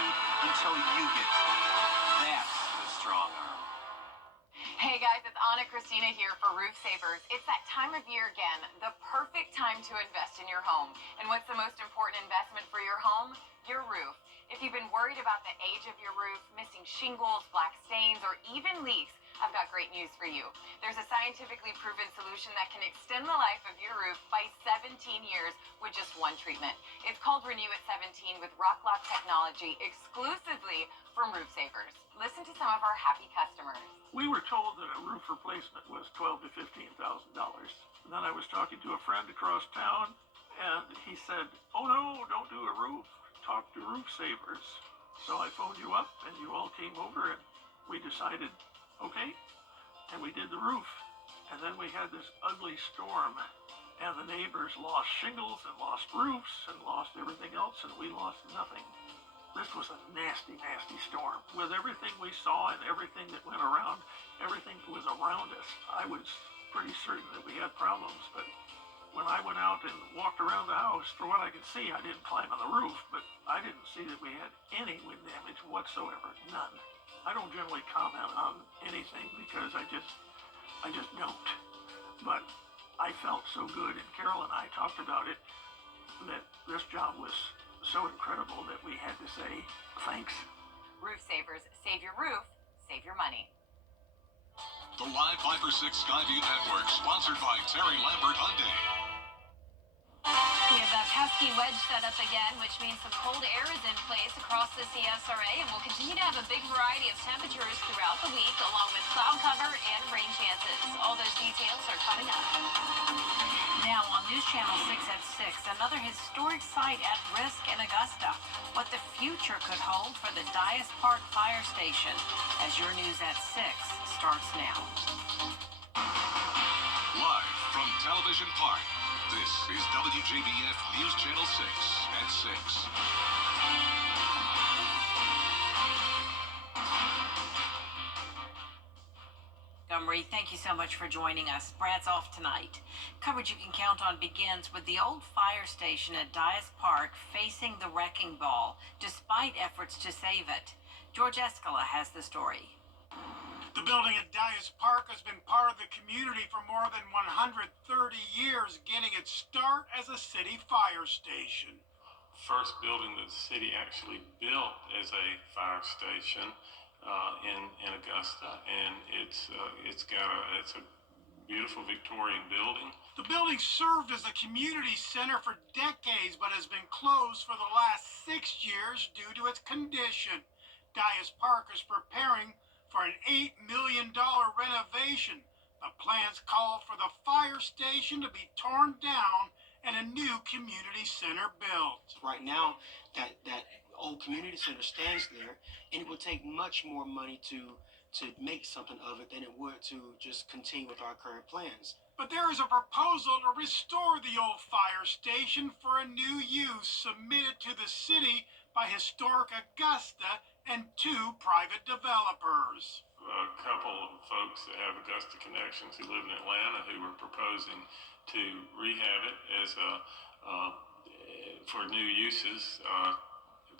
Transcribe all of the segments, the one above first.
until you get there. That's the strong arm. Hey guys, it's Anna Christina here for Roof Savers. It's that time of year again, the perfect time to invest in your home. And what's the most important investment for your home? Your roof. If you've been worried about the age of your roof, missing shingles, black stains, or even leaks, I've got great news for you. There's a scientifically proven solution that can extend the life of your roof by 17 years with just one treatment. It's called Renew at 17 with Rock Lock technology exclusively from Roof Savers. Listen to some of our happy customers. We were told that a roof replacement was $12,000 to $15,000. And then I was talking to a friend across town, and he said, "Oh no, don't do a roof. Talk to Roof Savers." So I phoned you up, and you all came over, and we decided, okay, and we did the roof. And then we had this ugly storm, and the neighbors lost shingles and lost roofs and lost everything else, and we lost nothing. This was a nasty, nasty storm. With everything we saw and everything that went around, everything that was around us, I was pretty certain that we had problems. But when I went out and walked around the house, for what I could see, I didn't climb on the roof, but I didn't see that we had any wind damage whatsoever. None. I don't generally comment on anything because I just don't. But I felt so good, and Carol and I talked about it, that this job was so incredible that we had to say thanks. Roof Savers, save your roof, save your money. The Live 5 for 6 Skyview Network, sponsored by Terry Lambert Hyundai. We have that pesky wedge set up again, which means some cold air is in place across the CSRA, and we'll continue to have a big variety of temperatures throughout the week, along with cloud cover and rain chances. All those details are coming up. Now on News Channel 6 at 6, another historic site at risk in Augusta. What the future could hold for the Dias Park Fire Station. As your News at 6 starts now. Live from Television Park, this is WJBF News Channel 6 at 6. Montgomery, thank you so much for joining us. Brad's off tonight. Coverage you can count on begins with the old fire station at Dias Park facing the wrecking ball, despite efforts to save it. George Escala has the story. The building at Dias Park has been part of the community for more than 130 years, getting its start as a city fire station. First building that the city actually built as a fire station in Augusta, and it's a beautiful Victorian building. The building served as a community center for decades, but has been closed for the last 6 years due to its condition. Dias Park is preparing for an $8 million renovation. The plans call for the fire station to be torn down and a new community center built. Right now, that old community center stands there, and it would take much more money to make something of it than it would to just continue with our current plans. But there is a proposal to restore the old fire station for a new use submitted to the city by Historic Augusta and 2 private developers. A couple of folks that have Augusta connections who live in Atlanta who were proposing to rehab it as for new uses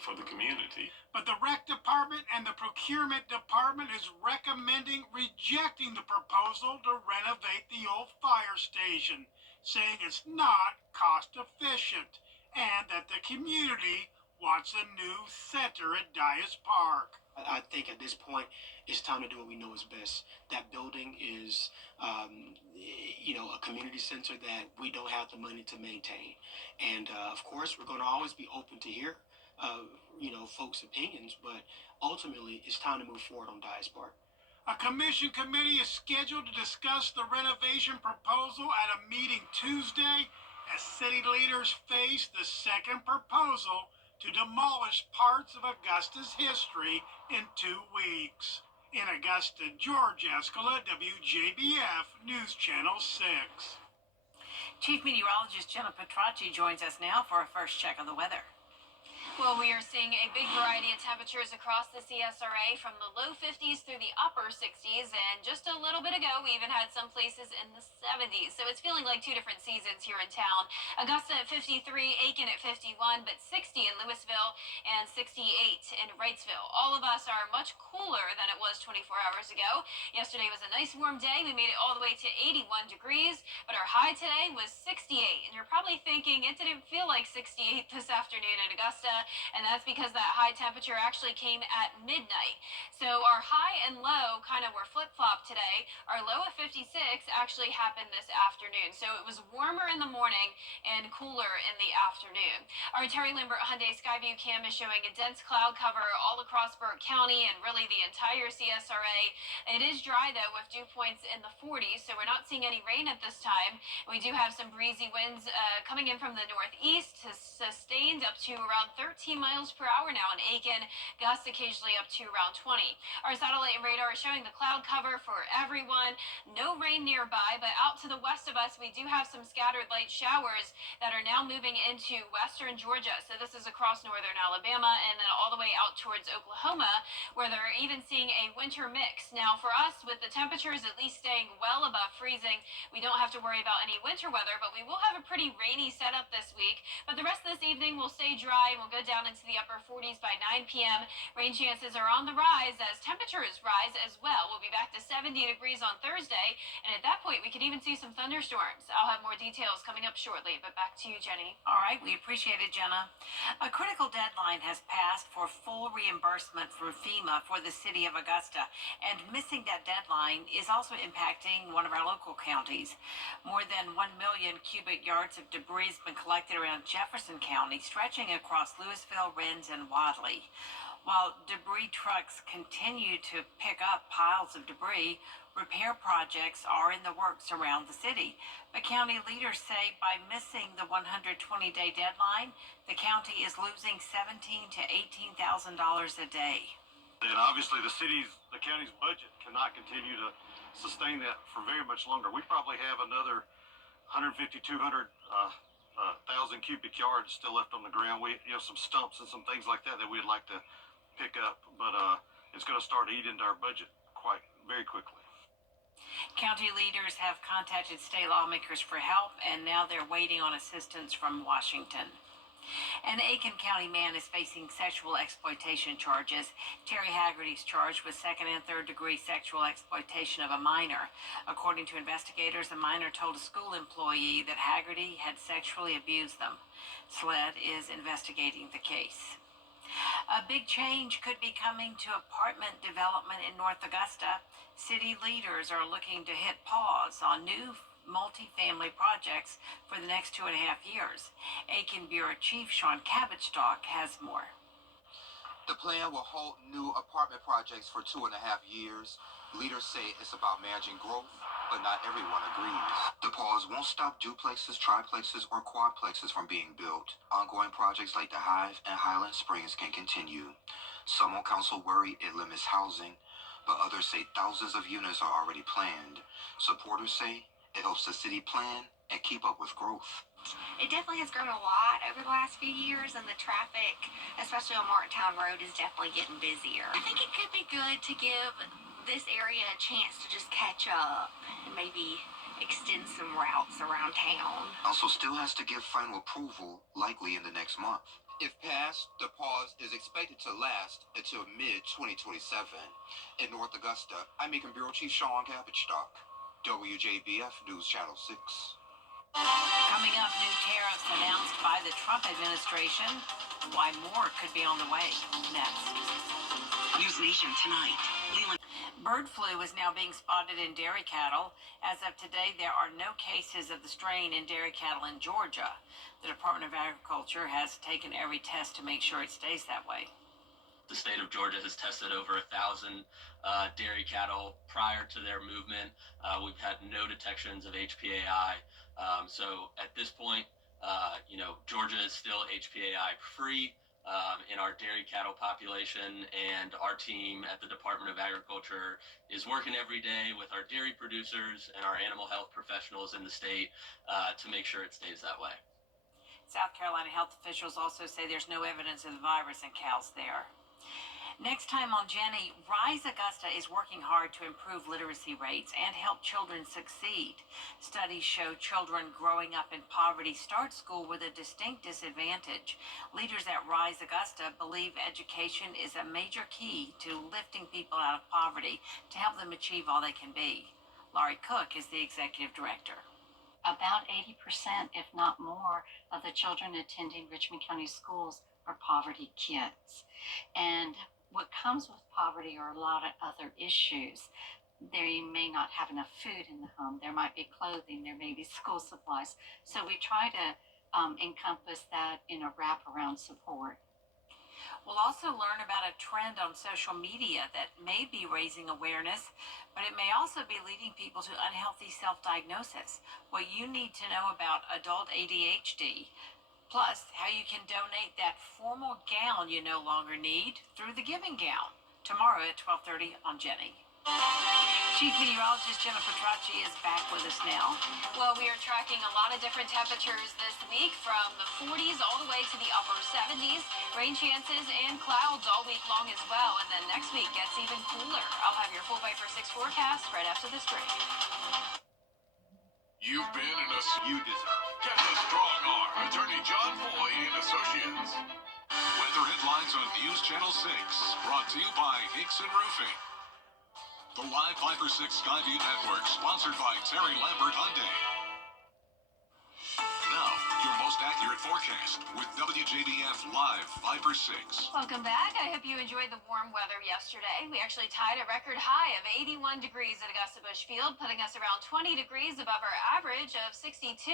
for the community. But the rec department and the procurement department is rejecting the proposal to renovate the old fire station, saying it's not cost efficient and that the community wants a new center at Dias Park. I think at this point, it's time to do what we know is best. That building is, a community center that we don't have the money to maintain. And, of course, we're going to always be open to hear, folks' opinions, but ultimately, it's time to move forward on Dias Park. A commission committee is scheduled to discuss the renovation proposal at a meeting Tuesday as city leaders face the second proposal to demolish parts of Augusta's history in 2 weeks. In Augusta, George Escala, WJBF News Channel 6. Chief Meteorologist Jenna Petracci joins us now for a first check of the weather. Well, we are seeing a big variety of temperatures across the CSRA from the low 50s through the upper 60s. And just a little bit ago, we even had some places in the 70s. So it's feeling like two different seasons here in town. Augusta at 53, Aiken at 51, but 60 in Louisville and 68 in Wrightsville. All of us are much cooler than it was 24 hours ago. Yesterday was a nice warm day. We made it all the way to 81 degrees, but our high today was 68. And you're probably thinking it didn't feel like 68 this afternoon in Augusta. And that's because that high temperature actually came at midnight. So our high and low kind of were flip-flopped today. Our low of 56 actually happened this afternoon. So it was warmer in the morning and cooler in the afternoon. Our Terry Lambert Hyundai Skyview cam is showing a dense cloud cover all across Burke County and really the entire CSRA. It is dry though with dew points in the 40s, so we're not seeing any rain at this time. We do have some breezy winds coming in from the northeast, sustained up to around 13 miles per hour now in Aiken, gusts occasionally up to around 20. Our satellite and radar is showing the cloud cover for everyone. No rain nearby, but out to the west of us, we do have some scattered light showers that are now moving into western Georgia. So this is across northern Alabama and then all the way out towards Oklahoma, where they're even seeing a winter mix. Now for us, with the temperatures at least staying well above freezing, we don't have to worry about any winter weather, but we will have a pretty rainy setup this week. But the rest of this evening will stay dry and we'll go down into the upper 40s by 9 p.m. Rain chances are on the rise as temperatures rise as well. We'll be back to 70 degrees on Thursday, and at that point we could even see some thunderstorms. I'll have more details coming up shortly, but back to you, Jenny. All right, we appreciate it, Jenna. A critical deadline has passed for full reimbursement from FEMA for the city of Augusta, and missing that deadline is also impacting one of our local counties. More than 1 million cubic yards of debris has been collected around Jefferson County, stretching across Louisville, Rennes, and Wadley. While debris trucks continue to pick up piles of debris, repair projects are in the works around the city. But county leaders say by missing the 120-day deadline, the county is losing $17,000 to $18,000 a day. And obviously the county's budget cannot continue to sustain that for very much longer. We probably have another 150, 200 thousand cubic yards still left on the ground. We, some stumps and some things like that we'd like to pick up, but it's going to start eating into our budget very quickly. County leaders have contacted state lawmakers for help, and now they're waiting on assistance from Washington. An Aiken County man is facing sexual exploitation charges. Terry Haggerty is charged with second and third degree sexual exploitation of a minor. According to investigators, the minor told a school employee that Haggerty had sexually abused them. SLED is investigating the case. A big change could be coming to apartment development in North Augusta. City leaders are looking to hit pause on new multifamily projects for the next 2.5 years. Aiken Bureau Chief Sean Cabbage-Stock has more. The plan will halt new apartment projects for 2.5 years. Leaders say it's about managing growth, but not everyone agrees. The pause won't stop duplexes, triplexes, or quadplexes from being built. Ongoing projects like the Hive and Highland Springs can continue. Some on council worry it limits housing, but others say thousands of units are already planned. Supporters say it helps the city plan and keep up with growth. It definitely has grown a lot over the last few years, and the traffic, especially on Martintown Road, is definitely getting busier. I think it could be good to give this area a chance to just catch up and maybe extend some routes around town. Also still has to give final approval, likely in the next month. If passed, the pause is expected to last until mid-2027. In North Augusta, I'm Aiken Bureau Chief Sean Cabbage-Stock, WJBF News Channel 6. Coming up, new tariffs announced by the Trump administration. Why more could be on the way. Next. News Nation tonight. Bird flu is now being spotted in dairy cattle. As of today, there are no cases of the strain in dairy cattle in Georgia. The Department of Agriculture has taken every test to make sure it stays that way. The state of Georgia has tested over 1,000 dairy cattle prior to their movement. We've had no detections of HPAI. So at this point, Georgia is still HPAI free in our dairy cattle population, and our team at the Department of Agriculture is working every day with our dairy producers and our animal health professionals in the state to make sure it stays that way. South Carolina health officials also say there's no evidence of the virus in cows there. Next time on Jenny, Rise Augusta is working hard to improve literacy rates and help children succeed. Studies show children growing up in poverty start school with a distinct disadvantage. Leaders at Rise Augusta believe education is a major key to lifting people out of poverty to help them achieve all they can be. Laurie Cook is the executive director. About 80%, if not more, of the children attending Richmond County schools are poverty kids. And what comes with poverty are a lot of other issues. They may not have enough food in the home. There might be clothing. There may be school supplies. So we try to encompass that in a wraparound support. We'll also learn about a trend on social media that may be raising awareness, but it may also be leading people to unhealthy self-diagnosis. What you need to know about adult ADHD, plus how you can donate that formal gown you no longer need through the Giving Gown. Tomorrow at 12:30 on Jenny. Chief Meteorologist Jennifer Tracci is back with us now. Well, we are tracking a lot of different temperatures this week, from the 40s all the way to the upper 70s. Rain chances and clouds all week long as well. And then next week gets even cooler. I'll have your full Viper 6 forecast right after this break. You've been in a... You deserve. Get the strong arm. Attorney John Boy and Associates. Weather headlines on News Channel 6. Brought to you by Hickson Roofing. The live Viper 6 Skyview Network, sponsored by Terry Lambert Hyundai. Now, your most accurate forecast with WJBF Live Viper 6. Welcome back. I hope you enjoyed the warm weather yesterday. We actually tied a record high of 81 degrees at Augusta Busch Field, putting us around 20 degrees above our average of 62.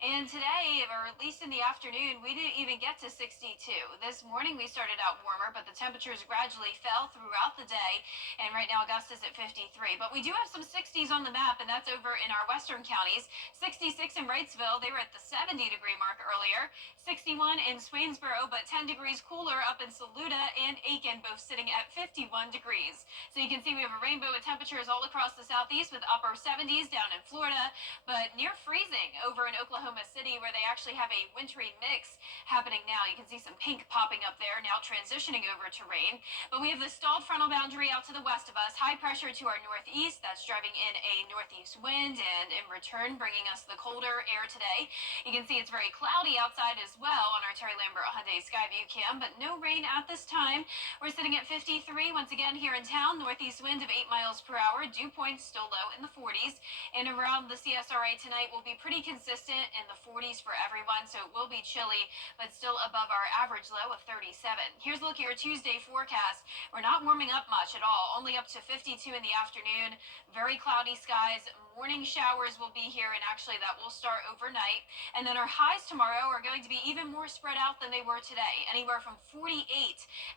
And today, or at least in the afternoon, we didn't even get to 62. This morning we started out warmer, but the temperatures gradually fell throughout the day. And right now Augusta's at 53. But we do have some 60s on the map, and that's over in our western counties. 66 in Wrightsville. They were at the 70-degree mark earlier. 61 in Swainsboro, but 10 degrees cooler up in Saluda and Aiken, both sitting at 51 degrees. So you can see we have a rainbow of temperatures all across the southeast, with upper 70s down in Florida, but near freezing over in Oklahoma City, where they actually have a wintry mix happening now. You can see some pink popping up there, now transitioning over to rain. But we have the stalled frontal boundary out to the west of us. High pressure to our northeast. That's driving in a northeast wind, and in return bringing us the colder air today. You can see it's very cloudy outside as well on our Terry Lambert Hyundai Skyview cam, but no rain at this time. We're sitting at 53 once again here in town. Northeast wind of 8 miles per hour. Dew points still low in the 40s. And around the CSRA tonight will be pretty consistent in the 40s for everyone, so it will be chilly, but still above our average low of 37. Here's a look at your Tuesday forecast. We're not warming up much at all, only up to 52 in the afternoon. Very cloudy skies. Morning showers will be here, and actually that will start overnight. And then our highs tomorrow are going to be even more spread out than they were today, anywhere from 48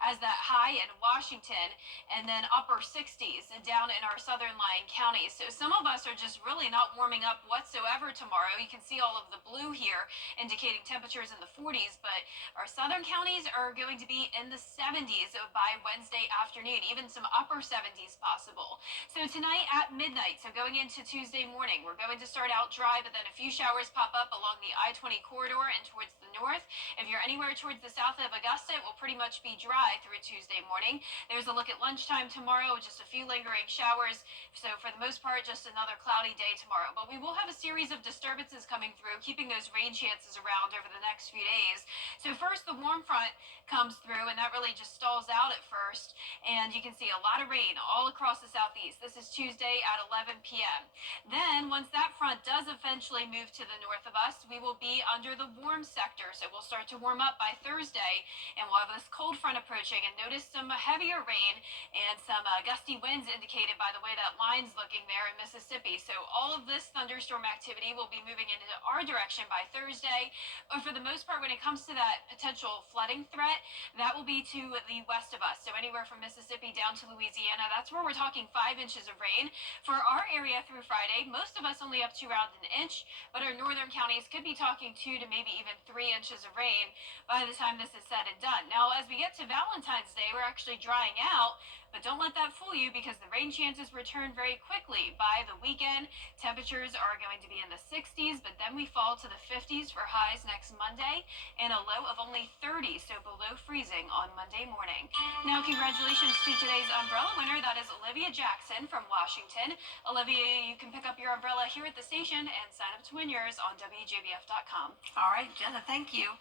as that high in Washington, and then upper 60s down in our southern lying counties. So some of us are just really not warming up whatsoever tomorrow. You can see all of the blue here indicating temperatures in the 40s, but our southern counties are going to be in the 70s by Wednesday afternoon, even some upper 70s possible. So tonight at midnight, so going into Tuesday morning, we're going to start out dry, but then a few showers pop up along the I-20 corridor and towards the north. If you're anywhere towards the south of Augusta, it will pretty much be dry through Tuesday morning. There's a look at lunchtime tomorrow, just a few lingering showers. So for the most part, just another cloudy day tomorrow. But we will have a series of disturbances coming through, keeping those rain chances around over the next few days. So first, the warm front comes through, and that really just stalls out at first. And you can see a lot of rain all across the southeast. This is Tuesday at 11 p.m. Then, once that front does eventually move to the north of us, we will be under the warm sector. So we'll start to warm up by Thursday, and we'll have this cold front approaching, and notice some heavier rain and some gusty winds indicated by the way that line's looking there in Mississippi. So all of this thunderstorm activity will be moving into our direction by Thursday. But for the most part, when it comes to that potential flooding threat, that will be to the west of us. So anywhere from Mississippi down to Louisiana, that's where we're talking 5 inches of rain. For our area through Friday, most of us only up to around an inch, but our northern counties could be talking 2 to maybe even 3 inches of rain by the time this is said and done. Now, as we get to Valentine's Day, we're actually drying out, But don't let that fool you because the rain chances return very quickly. By the weekend, temperatures are going to be in the 60s, but then we fall to the 50s for highs next Monday and a low of only 30, so below freezing on Monday morning. Now, congratulations to today's umbrella winner. That is Olivia Jackson from Washington. Olivia, you can pick up your umbrella here at the station and sign up to win yours on WJBF.com. All right, Jenna, thank you.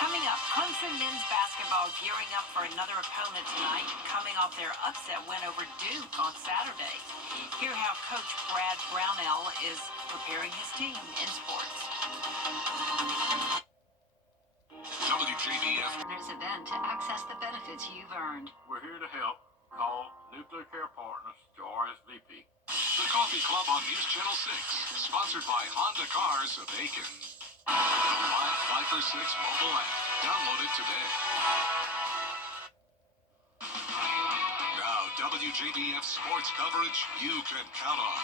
Coming up, Clemson men's basketball gearing up for another opponent tonight, coming off their upset win over Duke on Saturday. Hear how Coach Brad Brownell is preparing his team in sports. WJBF. This event to access the benefits you've earned. We're here to help. Call Nuclear Care Partners to RSVP. The Coffee Club on News Channel 6, sponsored by Honda Cars of Aiken. The Live 5 for 6 mobile app. Download it today. Now, WJBF sports coverage you can count on.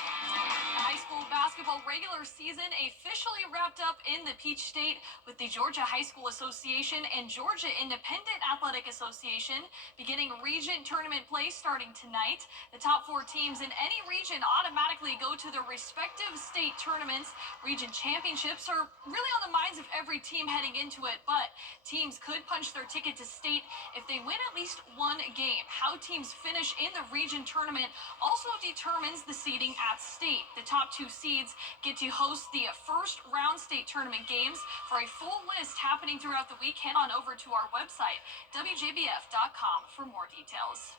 The high school basketball regular season officially wrapped up in the Peach State with the Georgia High School Association and Georgia Independent Athletic Association beginning region tournament play starting tonight. The top 4 teams in any region automatically go to their respective state tournaments. Region championships are really on the minds of every team heading into it, but teams could punch their ticket to state if they win at least one game. How teams finish in the region tournament also determines the seeding at state. The top 2 seeds get to host the first round state tournament games. For a full list happening throughout the week, head on over to our website, WJBF.com, for more details.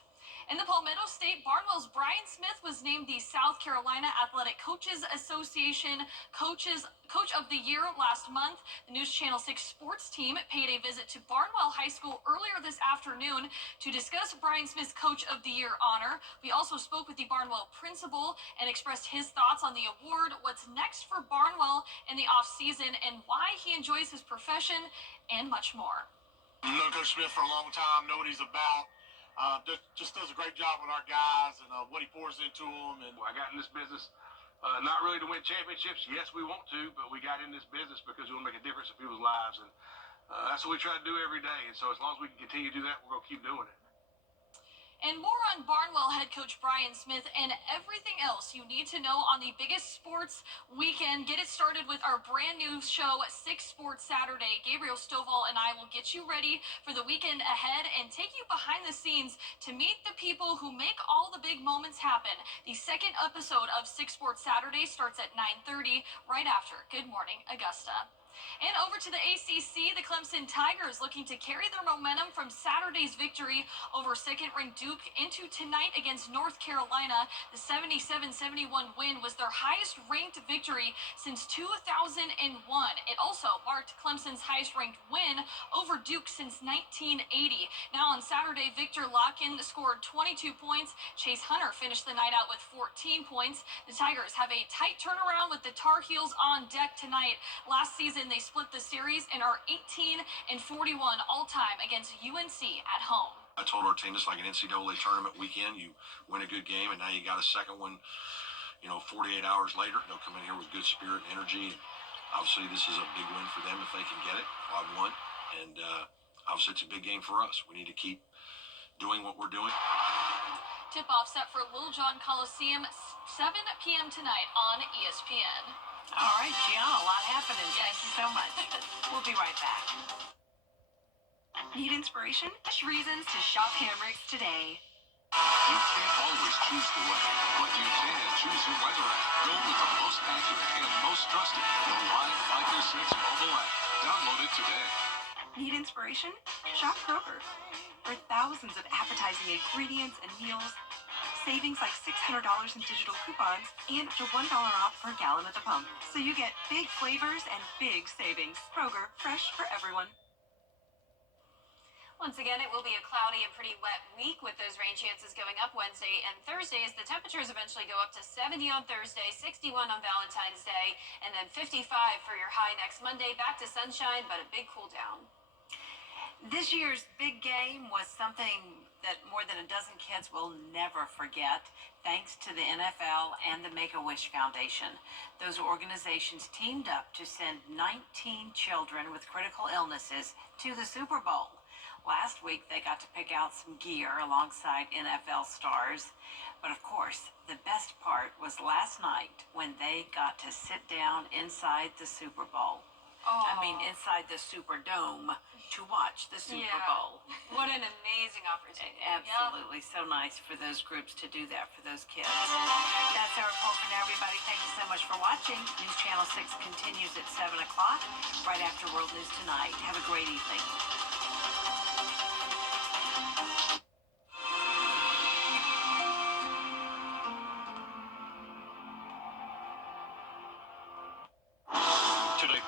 In the Palmetto State, Barnwell's Brian Smith was named the South Carolina Athletic Coaches Association Coach of the Year last month. The News Channel 6 sports team paid a visit to Barnwell High School earlier this afternoon to discuss Brian Smith's Coach of the Year honor. We also spoke with the Barnwell principal and expressed his thoughts on the award, what's next for Barnwell in the off-season, and why he enjoys his profession, and much more. I've known Coach Smith for a long time, know what he's about. Just does a great job with our guys and what he pours into them. And I got in this business not really to win championships. Yes, we want to, but we got in this business because we want to make a difference in people's lives, and that's what we try to do every day. And so as long as we can continue to do that, we're going to keep doing it. And more on Barnwell head coach Brian Smith and everything else you need to know on the biggest sports weekend. Get it started with our brand new show, 6 Sports Saturday. Gabriel Stovall and I will get you ready for the weekend ahead and take you behind the scenes to meet the people who make all the big moments happen. The second episode of 6 Sports Saturday starts at 9:30 right after Good Morning Augusta. And over to the ACC, the Clemson Tigers looking to carry their momentum from Saturday's victory over second-ranked Duke into tonight against North Carolina. The 77-71 win was their highest-ranked victory since 2001. It also marked Clemson's highest-ranked win over Duke since 1980. Now on Saturday, Victor Locken scored 22 points. Chase Hunter finished the night out with 14 points. The Tigers have a tight turnaround with the Tar Heels on deck tonight. Last season, they split the series and are 18-41 all-time against UNC at home. I told our team it's like an NCAA tournament weekend. You win a good game, and now you got a second one, 48 hours later. They'll come in here with good spirit and energy. Obviously, this is a big win for them if they can get it, quad one. And obviously, it's a big game for us. We need to keep doing what we're doing. Tip-off set for Little John Coliseum, 7 p.m. tonight on ESPN. All right, Gianna, a lot happening. Yes. Thank you so much. We'll be right back. Need inspiration? Reasons to shop Hamricks today. You can't always choose the weather, but you can choose your weather app. Go with the most accurate and most trusted, the Live 5 for 6 mobile app. Download it today. Need inspiration? Shop Kroger. For thousands of appetizing ingredients and meals, savings like $600 in digital coupons, and up to $1 off per gallon at the pump. So you get big flavors and big savings. Kroger, fresh for everyone. Once again, it will be a cloudy and pretty wet week with those rain chances going up Wednesday and Thursday as the temperatures eventually go up to 70 on Thursday, 61 on Valentine's Day, and then 55 for your high next Monday. Back to sunshine, but a big cool down. This year's big game was something that more than a dozen kids will never forget, thanks to the NFL and the Make-A-Wish Foundation. Those organizations teamed up to send 19 children with critical illnesses to the Super Bowl. Last week, they got to pick out some gear alongside NFL stars. But of course, the best part was last night when they got to sit down inside the Super Bowl. I mean, inside the Superdome to watch the Super Bowl. What an amazing opportunity. Absolutely. So nice for those groups to do that for those kids. That's our report for now, everybody. Thank you so much for watching. News Channel 6 continues at 7 o'clock, right after World News Tonight. Have a great evening.